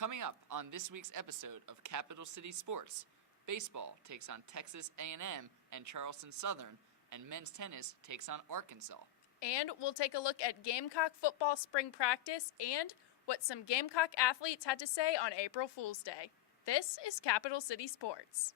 Coming up on this week's episode of Capital City Sports, baseball takes on Texas A&M and Charleston Southern, and men's tennis takes on Arkansas. And we'll take a look at Gamecock football spring practice and what some Gamecock athletes had to say on April Fool's Day. This is Capital City Sports.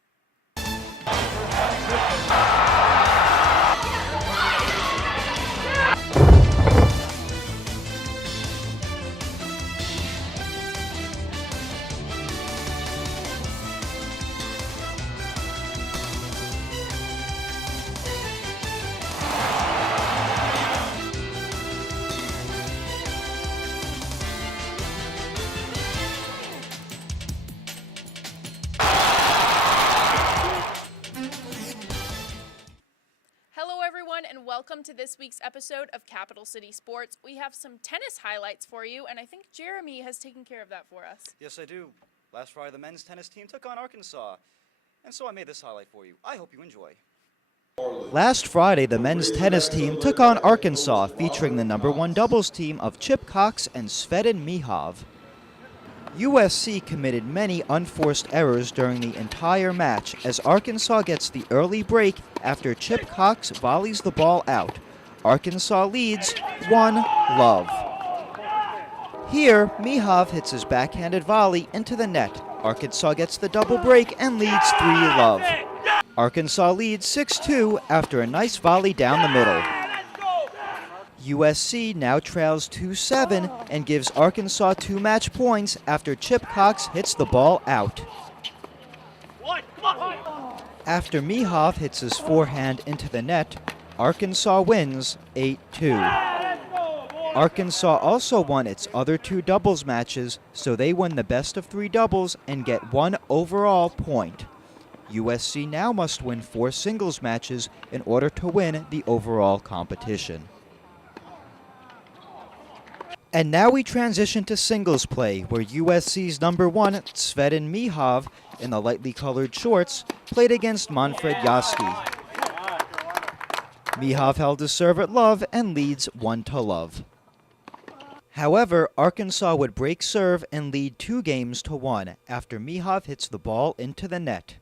And welcome to this week's episode of Capital City Sports. We have some tennis highlights for you, and I think Jeremy has taken care of that for us. Yes, I do. Last Friday, the men's tennis team took on Arkansas, and so I made this highlight for you. I hope you enjoy. Last Friday, the men's tennis team took on Arkansas, featuring the #1 doubles team of Chip Cox and Svetlana Mihov. USC committed many unforced errors during the entire match as Arkansas gets the early break after Chip Cox volleys the ball out. Arkansas leads 1-0. Here, Mihov hits his backhanded volley into the net. Arkansas gets the double break and leads 3-0. Arkansas leads 6-2 after a nice volley down the middle. USC now trails 2-7 and gives Arkansas 2 match points after Chip Cox hits the ball out. After Mihov hits his forehand into the net, Arkansas wins 8-2. Arkansas also won its other 2 doubles matches, so they win the best of 3 doubles and get 1 overall point. USC now must win 4 singles matches in order to win the overall competition. And now we transition to singles play, where USC's #1, Svetlana Mihov, in the lightly colored shorts, played against Manfred Yaski. Mihov held his serve at love and leads 1-0. However, Arkansas would break serve and lead 2-1 after Mihov hits the ball into the net.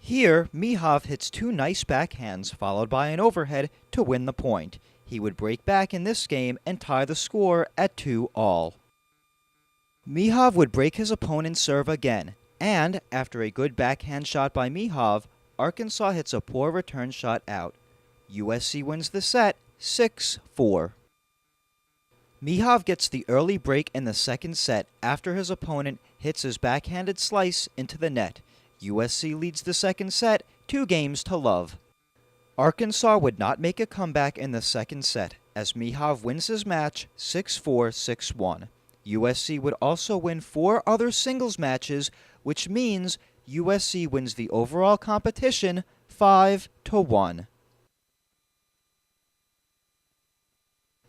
Here, Mihov hits 2 nice backhands followed by an overhead to win the point. He would break back in this game and tie the score at 2-all. Mihov would break his opponent's serve again, and after a good backhand shot by Mihov, Arkansas hits a poor return shot out. USC wins the set 6-4. Mihov gets the early break in the second set after his opponent hits his backhanded slice into the net. USC leads the second set 2-0. Arkansas would not make a comeback in the second set, as Mihov wins his match 6-4, 6-1. USC would also win 4 other singles matches, which means USC wins the overall competition 5-1.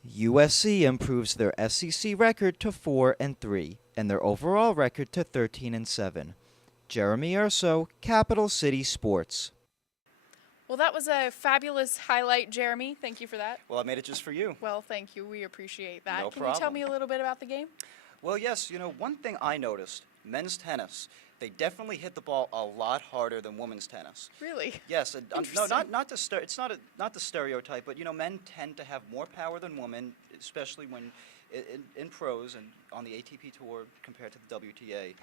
USC improves their SEC record to 4-3, and their overall record to 13-7. Jeremy Urso, Capital City Sports. Well, that was a fabulous highlight, Jeremy. Thank you for that. Well, I made it just for you. Well, thank you. We appreciate that. No Can you tell problem. me a little bit about the game? Well, yes, one thing I noticed, men's tennis, they definitely hit the ball a lot harder than women's tennis. Really? Yes, no, not the stereotype, but men tend to have more power than women, especially when in pros and on the ATP tour compared to the WTA.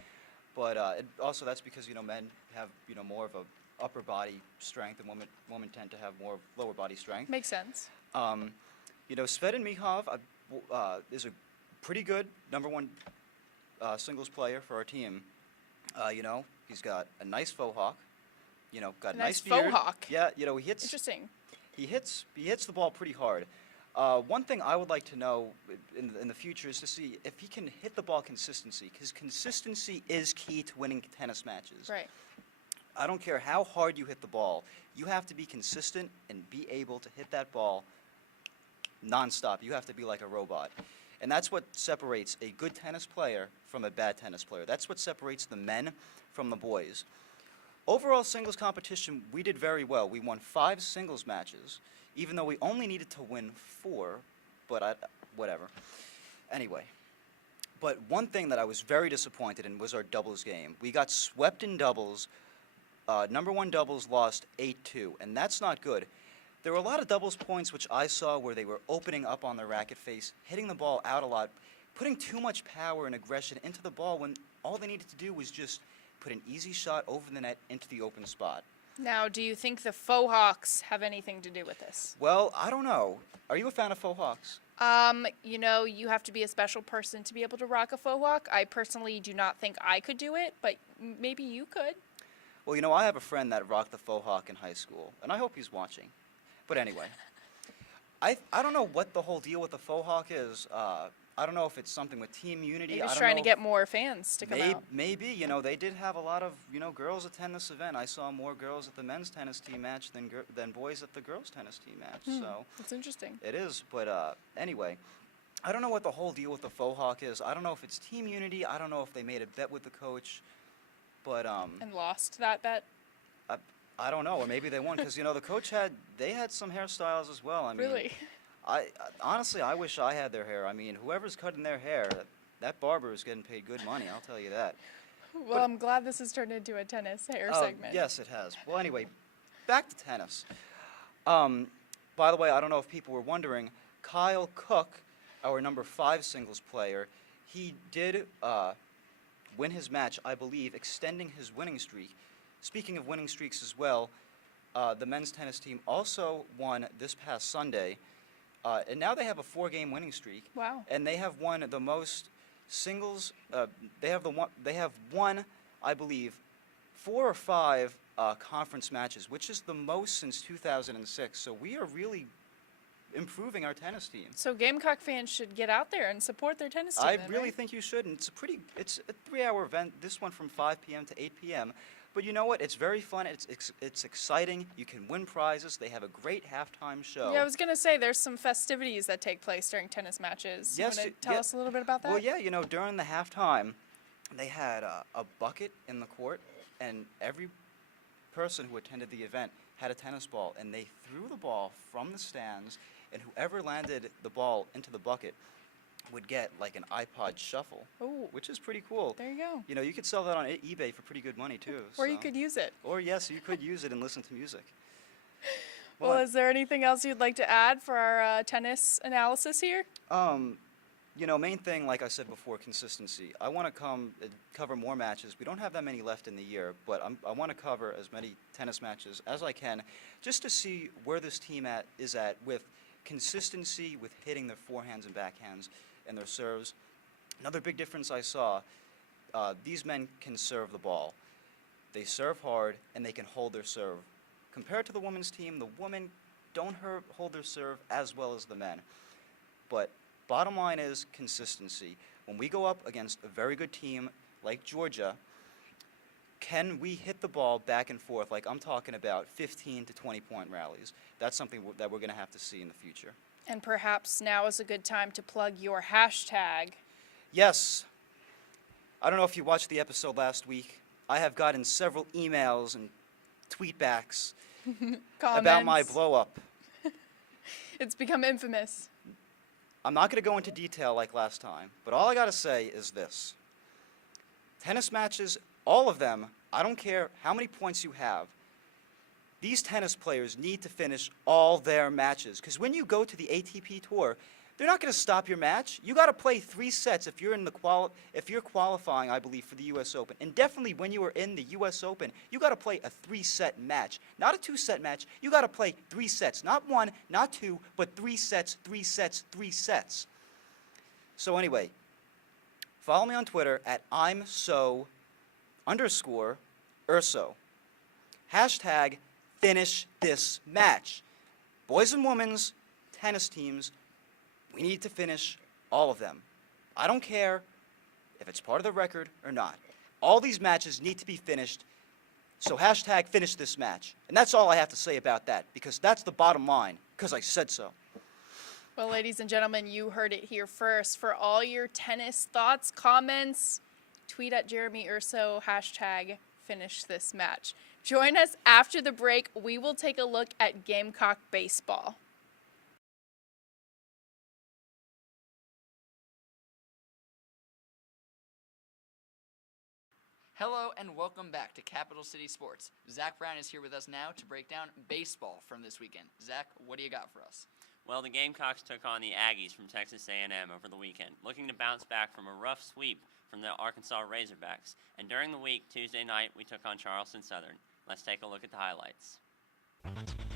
But also that's because men have more of a upper body strength, and women tend to have more lower body strength. Makes sense. Svetlana Mihov is a pretty good #1 singles player for our team. He's got a nice faux hawk. Got a nice beard. Faux hawk. Yeah, he hits. Interesting. He hits the ball pretty hard. One thing I would like to know in the future is to see if he can hit the ball consistency, because consistency is key to winning tennis matches. Right. I don't care how hard you hit the ball. You have to be consistent and be able to hit that ball nonstop. You have to be like a robot. And that's what separates a good tennis player from a bad tennis player. That's what separates the men from the boys. Overall singles competition, we did very well. We won 5 singles matches, even though we only needed to win 4, but whatever. Anyway, But one thing that I was very disappointed in was our doubles game. We got swept in doubles. Number one doubles lost 8-2, and that's not good. There were a lot of doubles points which I saw where they were opening up on their racket face, hitting the ball out a lot, putting too much power and aggression into the ball when all they needed to do was just put an easy shot over the net into the open spot. Now, do you think the Faux Hawks have anything to do with this? Well, I don't know. Are you a fan of faux hawks? You have to be a special person to be able to rock a faux hawk. I personally do not think I could do it, but maybe you could. Well, I have a friend that rocked the faux hawk in high school, and I hope he's watching. But anyway, I don't know what the whole deal with the faux hawk is. I don't know if it's something with team unity. Maybe I he's don't trying know to get more fans to come out. Maybe, they did have a lot of, girls attend this event. I saw more girls at the men's tennis team match than boys at the girls tennis team match. So That's interesting. it is, but anyway, I don't know what the whole deal with the faux hawk is. I don't know if it's team unity. I don't know if they made a bet with the coach, but And lost that bet? I don't know, or maybe they won because the coach had some hairstyles as well. I mean, Really? Honestly, I wish I had their hair. I mean, whoever's cutting their hair, that barber is getting paid good money. I'll tell you that. Well, I'm glad this has turned into a tennis hair segment. Yes, it has. Well, anyway, back to tennis. By the way, I don't know if people were wondering, Kyle Cook, our number 5 singles player, he did win his match, I believe, extending his winning streak. Speaking of winning streaks as well, the men's tennis team also won this past Sunday, and now they have a 4-game winning streak. Wow. And they have won the most singles. They have won, I believe, 4 or 5 conference matches, which is the most since 2006. So we are really improving our tennis team. So Gamecock fans should get out there and support their tennis team. I then, really right? think you should, and it's a 3-hour event. This one from 5 p.m. to 8 p.m. But you know what? It's very fun. It's exciting. You can win prizes. They have a great halftime show. Yeah, I was going to say there's some festivities that take place during tennis matches. Yes, You want to tell us a little bit about that? Well, yeah, during the halftime, they had a bucket in the court, and every person who attended the event had a tennis ball, and they threw the ball from the stands, and whoever landed the ball into the bucket would get like an iPod Shuffle, Ooh. which is pretty cool. There you go. You could sell that on eBay for pretty good money too. Or you so. could use it. Or yes, you could use it and listen to music. Well, is there anything else you'd like to add for our tennis analysis here? Main thing, like I said before, consistency. I want to cover more matches. We don't have that many left in the year, but I want to cover as many tennis matches as I can, just to see where this team is at with consistency, with hitting their forehands and backhands and their serves. Another big difference I saw, these men can serve the ball. They serve hard, and they can hold their serve. Compared to the women's team, the women don't hold their serve as well as the men. But bottom line is consistency. When we go up against a very good team like Georgia, can we hit the ball back and forth, like I'm talking about 15 to 20-point rallies? That's something that we're going to have to see in the future. And perhaps now is a good time to plug your hashtag. Yes. I don't know if you watched the episode last week. I have gotten several emails and tweetbacks about my blow-up. It's become infamous. I'm not going to go into detail like last time, but all I got to say is this. Tennis matches, all of them, I don't care how many points you have, these tennis players need to finish all their matches. Because when you go to the ATP Tour, they're not going to stop your match. You got to play 3 sets if you're if you're qualifying, I believe, for the U.S. Open. And definitely when you are in the U.S. Open, you got to play a 3-set match, not a 2-set match. You got to play 3 sets, not 1, not 2, but 3 sets, 3 sets, 3 sets. So anyway, follow me on Twitter at I'mSo_Urso. Hashtag finish this match. Boys and women's tennis teams, we need to finish all of them. I don't care if it's part of the record or not. All these matches need to be finished, so hashtag finish this match. And that's all I have to say about that, because that's the bottom line, because I said so. Well, ladies and gentlemen, you heard it here first. For all your tennis thoughts, comments, tweet at Jeremy Urso, hashtag finish this match. Join us after the break. We will take a look at Gamecock baseball. Hello and welcome back to Capital City Sports. Zach Brown is here with us now to break down baseball from this weekend. Zach, what do you got for us? Well, the Gamecocks took on the Aggies from Texas A&M over the weekend, looking to bounce back from a rough sweep from the Arkansas Razorbacks. And during the week, Tuesday night, we took on Charleston Southern. Let's take a look at the highlights.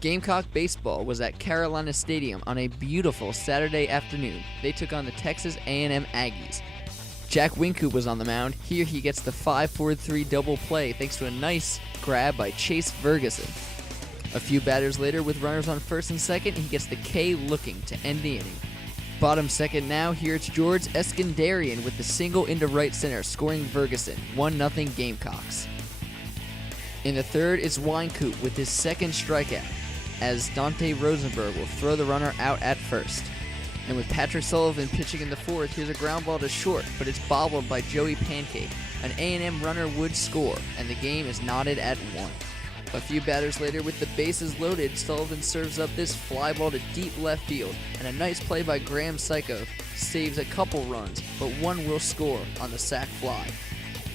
Gamecock baseball was at Carolina Stadium on a beautiful Saturday afternoon. They took on the Texas A&M Aggies. Jack Winku was on the mound. Here he gets the 5-4-3 double play thanks to a nice grab by Chase Ferguson. A few batters later, with runners on first and second, he gets the K looking to end the inning. Bottom second now, here it's George Eskandarian with the single into right center, scoring Ferguson, 1-0 Gamecocks. In the third, it's Wynkoop with his second strikeout, as Dante Rosenberg will throw the runner out at first. And with Patrick Sullivan pitching in the fourth, here's a ground ball to short, but it's bobbled by Joey Pancake. An A&M runner would score, and the game is knotted at 1. A few batters later, with the bases loaded, Sullivan serves up this fly ball to deep left field, and a nice play by Graham Psycho saves a couple runs, but one will score on the sac fly.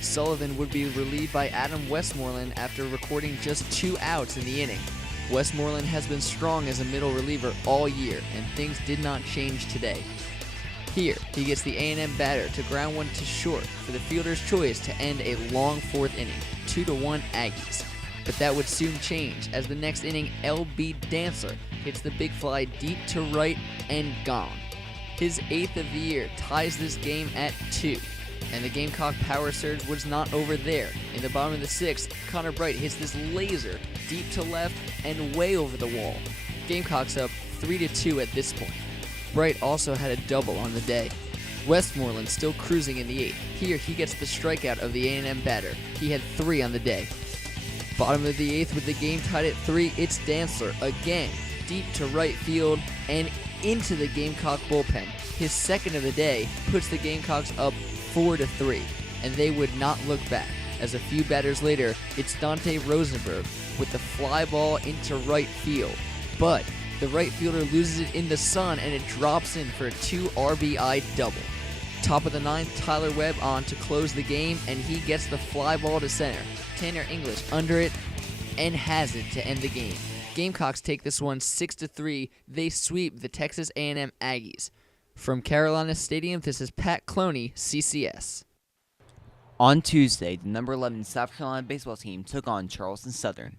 Sullivan would be relieved by Adam Westmoreland after recording just 2 outs in the inning. Westmoreland has been strong as a middle reliever all year, and things did not change today. Here, he gets the A&M batter to ground one to short for the fielder's choice to end a long 4th inning, 2-1 Aggies. But that would soon change as the next inning, L.B. Dancer hits the big fly deep to right and gone. His 8th of the year ties this game at 2. And the Gamecock power surge was not over there. In the bottom of the 6th, Connor Bright hits this laser deep to left and way over the wall. Gamecocks up 3-2 at this point. Bright also had a double on the day. Westmoreland still cruising in the 8th. Here he gets the strikeout of the A&M batter. He had 3 on the day. Bottom of the 8th with the game tied at 3, it's Dantzler again, deep to right field and into the Gamecock bullpen. His 2nd of the day puts the Gamecocks up 4-3, and they would not look back, as a few batters later, it's Dante Rosenberg with the fly ball into right field. But the right fielder loses it in the sun, and it drops in for a 2 RBI double. Top of the 9th, Tyler Webb on to close the game, and he gets the fly ball to center. Tanner English under it and has it to end the game. Gamecocks take this one 6-3. They sweep the Texas A&M Aggies. From Carolina Stadium, this is Pat Cloney, CCS. On Tuesday, the number 11 South Carolina baseball team took on Charleston Southern.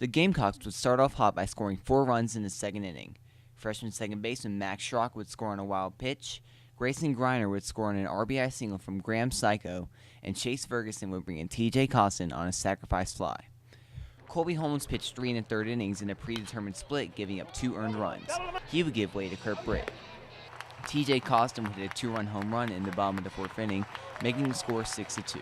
The Gamecocks would start off hot by scoring 4 runs in the 2nd inning. Freshman second baseman Max Schrock would score on a wild pitch, Grayson Griner would score on an RBI single from Graham Psycho, and Chase Ferguson would bring in TJ Costin on a sacrifice fly. Colby Holmes pitched 3 1/3 innings in a predetermined split, giving up 2 earned runs. He would give way to Kurt Britt. TJ Costin would hit a 2-run home run in the bottom of the 4th inning, making the score 6-2.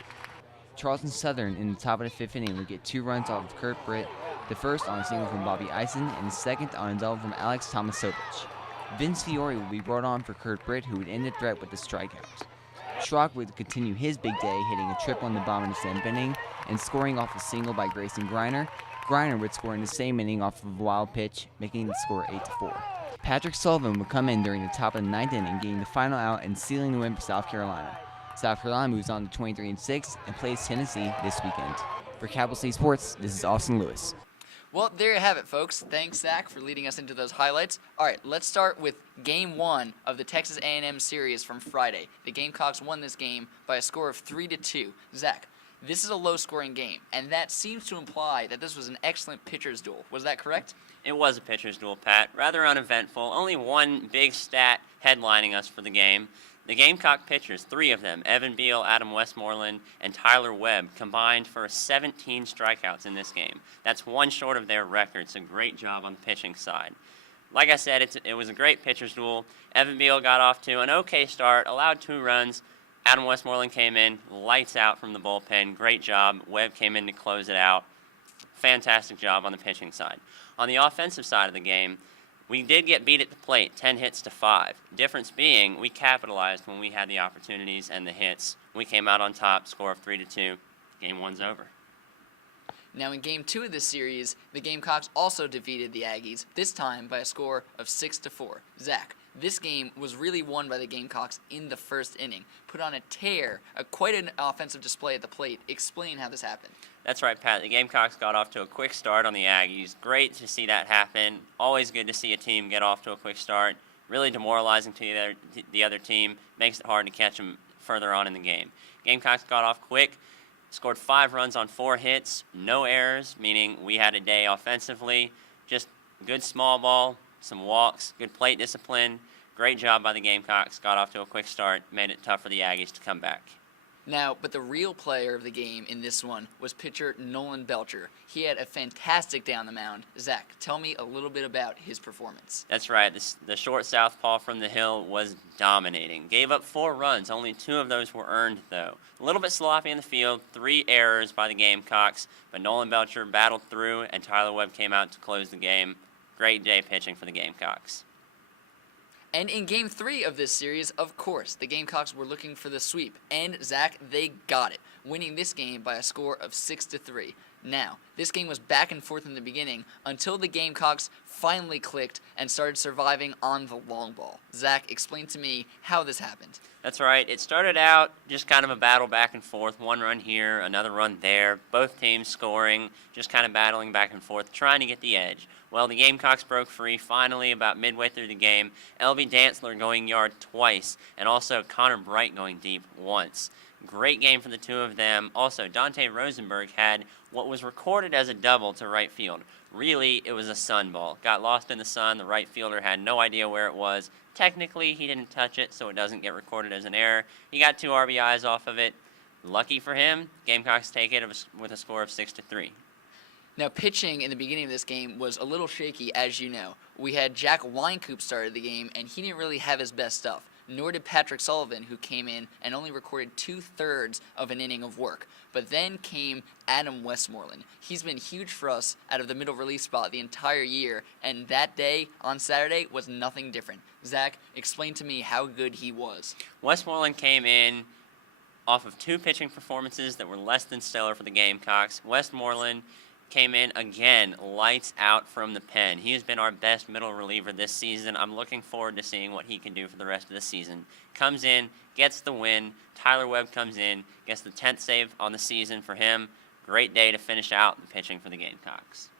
Charleston Southern in the top of the 5th inning would get 2 runs off of Kurt Britt, the first on a single from Bobby Eisen, and the second on a double from Alex Tomasovich. Vince Fiore would be brought on for Kurt Britt, who would end the threat with a strikeout. Schrock would continue his big day, hitting a triple in the bottom of the 7th inning and scoring off a single by Grayson Griner. Griner would score in the same inning off of a wild pitch, making the score 8-4. Patrick Sullivan would come in during the top of the 9th inning, getting the final out and sealing the win for South Carolina. South Carolina moves on to 23-6 and plays Tennessee this weekend. For Capital City Sports, this is Austin Lewis. Well, there you have it, folks. Thanks, Zach, for leading us into those highlights. All right, let's start with Game 1 of the Texas A&M series from Friday. The Gamecocks won this game by a score of 3-2. Zach, this is a low-scoring game, and that seems to imply that this was an excellent pitcher's duel. Was that correct? It was a pitcher's duel, Pat. Rather uneventful. Only one big stat headlining us for the game. The Gamecock pitchers, 3 of them, Evan Beal, Adam Westmoreland, and Tyler Webb, combined for 17 strikeouts in this game. That's 1 short of their record, so great job on the pitching side. Like I said, it was a great pitcher's duel. Evan Beal got off to an okay start, allowed 2 runs. Adam Westmoreland came in, lights out from the bullpen. Great job. Webb came in to close it out. Fantastic job on the pitching side. On the offensive side of the game, we did get beat at the plate, 10 hits to 5. Difference being, we capitalized when we had the opportunities and the hits. We came out on top, score of 3-2. Game 1's over. Now, in Game 2 of this series, the Gamecocks also defeated the Aggies, this time by a score of 6-4. Zach, This game was really won by the Gamecocks in the first inning. Put on a tear, quite an offensive display at the plate. Explain how this happened. That's right, Pat. The Gamecocks got off to a quick start on the Aggies. Great to see that happen. Always good to see a team get off to a quick start. Really demoralizing to the other team. Makes it hard to catch them further on in the game. Gamecocks got off quick, scored 5 runs on 4 hits, no errors, meaning we had a day offensively. Just good small ball, some walks, good plate discipline. Great job by the Gamecocks. Got off to a quick start, made it tough for the Aggies to come back. Now, but the real player of the game in this one was pitcher Nolan Belcher. He had a fantastic day on the mound. Zach, tell me a little bit about his performance. That's right. The short southpaw from the hill was dominating. Gave up 4 runs. Only 2 of those were earned, though. A little bit sloppy in the field. 3 errors by the Gamecocks, but Nolan Belcher battled through, and Tyler Webb came out to close the game. Great day pitching for the Gamecocks. And in Game 3 of this series, of course, the Gamecocks were looking for the sweep. And, Zach, they got it, winning this game by a score of 6-3. Now, this game was back and forth in the beginning until the Gamecocks finally clicked and started surviving on the long ball. Zach, explain to me how this happened. That's right. It started out just kind of a battle back and forth. 1 run here, another run there. Both teams scoring, just kind of battling back and forth, trying to get the edge. Well, the Gamecocks broke free finally about midway through the game. L.B. Dantzler going yard twice, and also Connor Bright going deep once. Great game for the 2 of them. Also, Dante Rosenberg had what was recorded as a double to right field. Really, it was a sun ball. Got lost in the sun. The right fielder had no idea where it was. Technically, he didn't touch it, so it doesn't get recorded as an error. He got 2 RBIs off of it. Lucky for him, Gamecocks take it with a score of 6-3. Now, pitching in the beginning of this game was a little shaky, as you know. We had Jack Wynkoop started the game, and he didn't really have his best stuff. Nor did Patrick Sullivan, who came in and only recorded 2/3 of an inning of work. But then came Adam Westmoreland. He's been huge for us out of the middle relief spot the entire year, and that day, on Saturday, was nothing different. Zach, explain to me how good he was. Westmoreland came in off of 2 pitching performances that were less than stellar for the Gamecocks. Westmoreland came in again, lights out from the pen. He has been our best middle reliever this season. I'm looking forward to seeing what he can do for the rest of the season. Comes in, gets the win. Tyler Webb comes in, gets the 10th save on the season for him. Great day to finish out the pitching for the Gamecocks.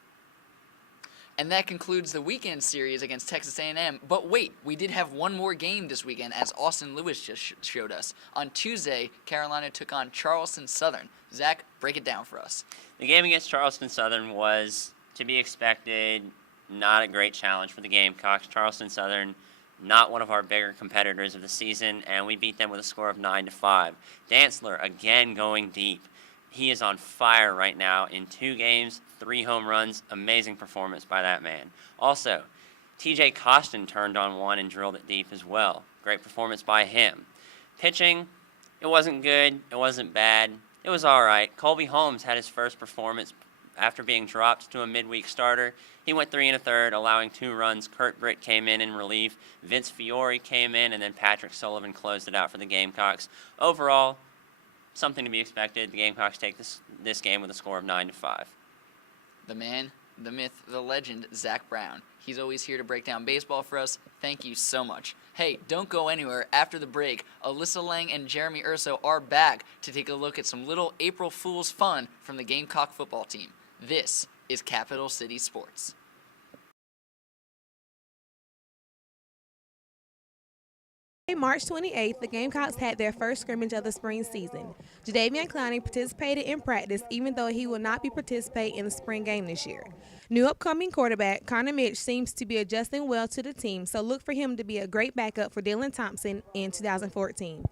And that concludes the weekend series against Texas A&M. But wait, we did have one more game this weekend, as Austin Lewis just showed us. On Tuesday, Carolina took on Charleston Southern. Zach, break it down for us. The game against Charleston Southern was to be expected, not a great challenge for the Gamecocks. Charleston Southern, not one of our bigger competitors of the season, and we beat them with a score of 9-5. Dantzler, again, going deep. He is on fire right now in 2 games, 3 home runs. Amazing performance by that man. Also, TJ Costin turned on 1 and drilled it deep as well. Great performance by him. Pitching, it wasn't good. It wasn't bad. It was all right. Colby Holmes had his first performance after being dropped to a midweek starter. He went 3 1/3, allowing 2 runs. Kurt Britt came in relief. Vince Fiore came in, and then Patrick Sullivan closed it out for the Gamecocks. Overall, something to be expected. The Gamecocks take this game with a score of 9-5. The man, the myth, the legend, Zach Brown. He's always here to break down baseball for us. Thank you so much. Hey, don't go anywhere. After the break, Alyssa Lang and Jeremy Urso are back to take a look at some little April Fool's fun from the Gamecock football team. This is Capital City Sports. March 28th, the Gamecocks had their first scrimmage of the spring season. Jadavian Clowney participated in practice even though he will not be participating in the spring game this year. New upcoming quarterback Connor Mitch seems to be adjusting well to the team, so look for him to be a great backup for Dylan Thompson in 2014.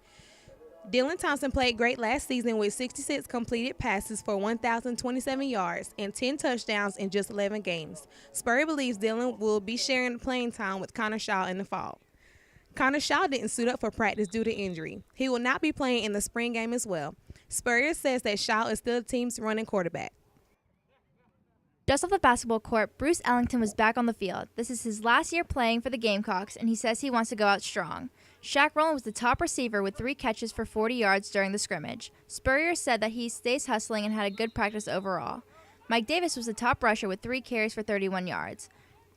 Dylan Thompson played great last season with 66 completed passes for 1,027 yards and 10 touchdowns in just 11 games. Spurrier believes Dylan will be sharing playing time with Connor Shaw in the fall. Connor Shaw didn't suit up for practice due to injury. He will not be playing in the spring game as well. Spurrier says that Shaw is still the team's running quarterback. Just off the basketball court, Bruce Ellington was back on the field. This is his last year playing for the Gamecocks, and he says he wants to go out strong. Shaq Rowland was the top receiver with 3 catches for 40 yards during the scrimmage. Spurrier said that he stays hustling and had a good practice overall. Mike Davis was the top rusher with 3 carries for 31 yards.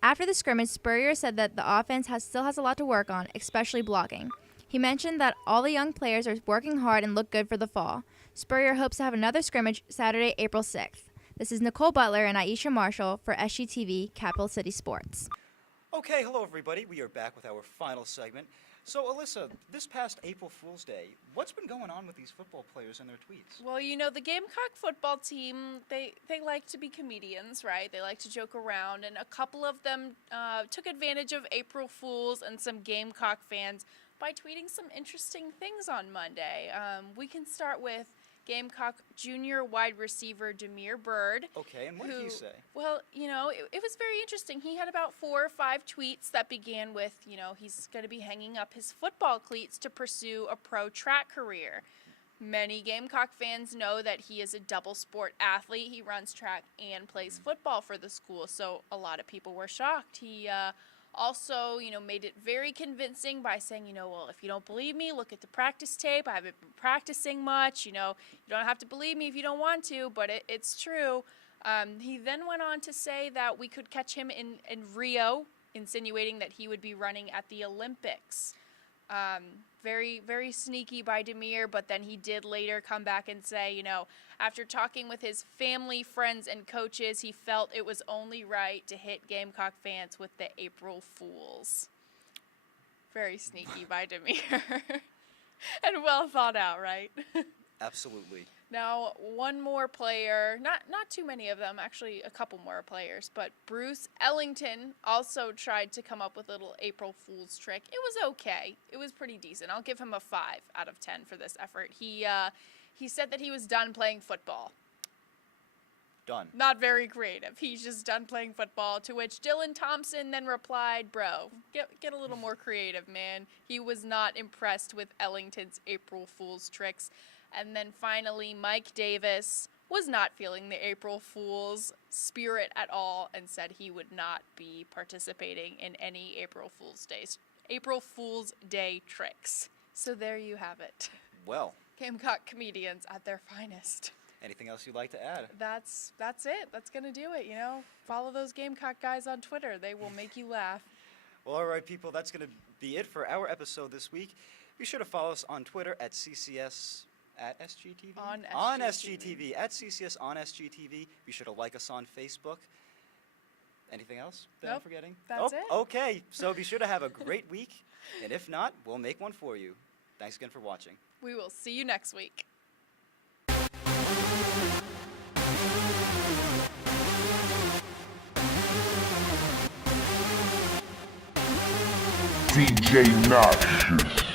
After the scrimmage, Spurrier said that the offense still has a lot to work on, especially blocking. He mentioned that all the young players are working hard and look good for the fall. Spurrier hopes to have another scrimmage Saturday, April 6th. This is Nicole Butler and Aisha Marshall for SGTV Capital City Sports. Okay, hello everybody. We are back with our final segment. So, Alyssa, this past April Fool's Day, what's been going on with these football players and their tweets? Well, you know, the Gamecock football team, they like to be comedians, right? They like to joke around, and a couple of them took advantage of April Fools and some Gamecock fans by tweeting some interesting things on Monday. We can start with Gamecock junior wide receiver Demir Bird. Okay, and what did he say? Well, you know, it was very interesting. He had about 4 or 5 tweets that began with, you know, he's going to be hanging up his football cleats to pursue a pro track career. Many Gamecock fans know that he is a double sport athlete. He runs track and plays football for the school, so a lot of people were shocked. He also, you know, made it very convincing by saying, you know, well, if you don't believe me, look at the practice tape. I haven't been practicing much. You know, you don't have to believe me if you don't want to, but it's true. He then went on to say that we could catch him in Rio, insinuating that he would be running at the Olympics. Very, very sneaky by Demir, but then he did later come back and say, you know, after talking with his family, friends, and coaches, he felt it was only right to hit Gamecock fans with the April Fools. Very sneaky by Demir. And well thought out, right? Absolutely. Now, one more player, not too many of them, actually a couple more players, but Bruce Ellington also tried to come up with a little April Fool's trick. It was okay. It was pretty decent. I'll give him a 5 out of 10 for this effort. He said that he was done playing football. Done. Not very creative. He's just done playing football, to which Dylan Thompson then replied, bro, get a little more creative, man. He was not impressed with Ellington's April Fool's tricks. And then finally, Mike Davis was not feeling the April Fool's spirit at all and said he would not be participating in any April Fool's Day tricks. So there you have it. Well, Gamecock comedians at their finest. anything else you'd like to add? That's it. That's going to do it, you know. Follow those Gamecock guys on Twitter. They will make you laugh. Well, all right, people, that's going to be it for our episode this week. Be sure to follow us on Twitter at CCS at SGTV? On SGTV. At CCS on SGTV. Be sure to like us on Facebook. Anything else that I'm Nope, forgetting? that's it. Okay, so be sure to have a great week. And if not, we'll make one for you. Thanks again for watching. We will see you next week. DJ Noxious.